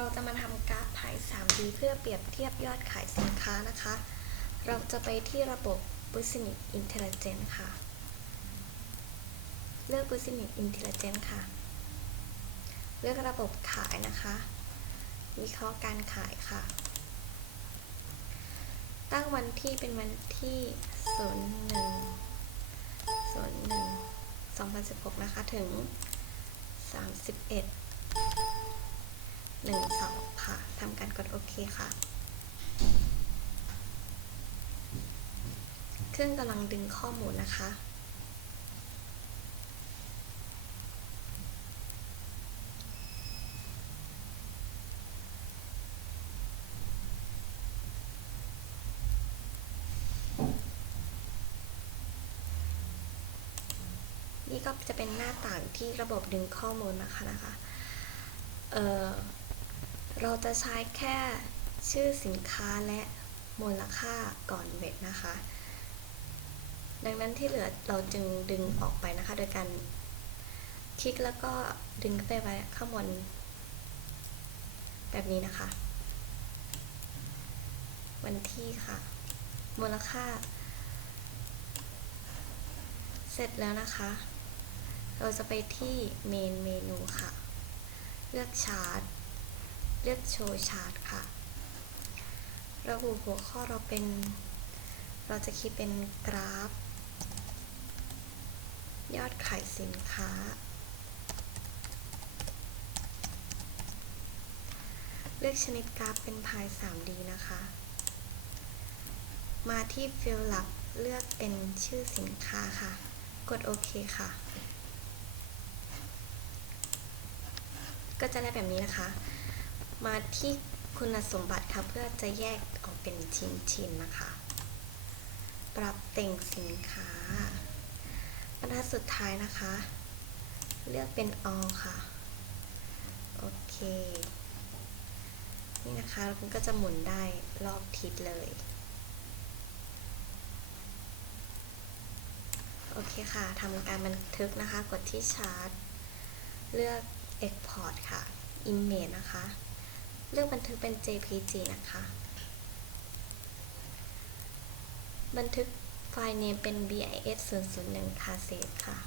เราจะมาทำกราฟพาย 3D เพื่อเปรียบเทียบยอดขายสินค้านะคะ เราจะไปที่ระบบ Business Intelligence ค่ะ เลือก Business Intelligence ค่ะ เลือกระบบขายนะคะ วิเคราะห์การขายค่ะ ตั้งวันที่เป็นวันที่01 01 2016 นะคะ ถึง 31 หนึ่งสองค่ะทำการกดโอเคค่ะเครื่องกำลังดึงข้อมูลนะคะนี่ก็จะเป็นหน้าต่างที่ระบบดึงข้อมูลนะคะนะคะ เอ่อ เราจะใช้แค่ชื่อสินค้าและมูลค่าก่อนเวทนะคะ ดังนั้นที่เหลือเราจึงดึงออกไปนะคะ โดยการคลิกแล้วก็ดึงไปไว้ข้างบนแบบนี้นะคะ วันที่ค่ะ มูลค่า เสร็จแล้วนะคะ เราจะไปที่เมนเมนูค่ะ เลือกชาร์ต เลือกโชว์ชาร์ตค่ะ ระบุหัวข้อเราเป็น เราจะคิดเป็นกราฟ ยอดขายสินค้า เลือกชนิดกราฟเป็นพาย 3D นะคะ มาที่ฟิลหลักเลือกเป็นชื่อสินค้าค่ะ กดโอเคค่ะ ก็จะได้แบบนี้นะคะ มาที่คุณสมบัติค่ะเพื่อจะแยกออกเป็นชิ้นๆนะคะ ปรับแต่งสินค้าบรรทัดสุดท้ายนะคะ เลือกเป็น all ค่ะ โอเค นี่นะคะคุณก็จะหมุนได้รอบทิศเลย โอเคค่ะทำการบันทึกนะคะ กดที่ชาร์ต เลือก Export ค่ะ Image นะคะ เลือกบันทึกเป็น JPG นะคะ บันทึกไฟล์ name เป็น BIS 001ค่ะ Save ค่ะ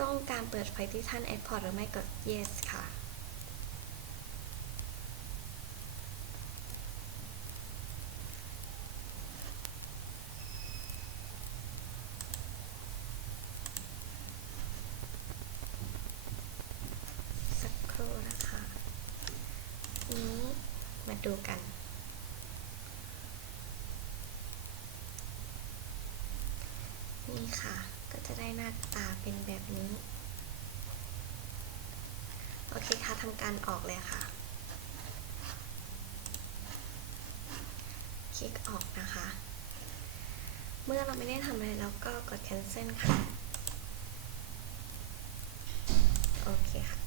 ต้องการเปิดไฟล์ที่ท่าน Export หรือไม่กด Yes ค่ะ สักครู่นะคะ นี้มา ดูกัน นี่ค่ะ ก็จะได้หน้าตาเป็นแบบนี้ โอเคค่ะทำการออกเลยค่ะ คลิกออกนะคะ เมื่อเราไม่ได้ทำอะไรเราก็กด cancel ค่ะ โอเคค่ะ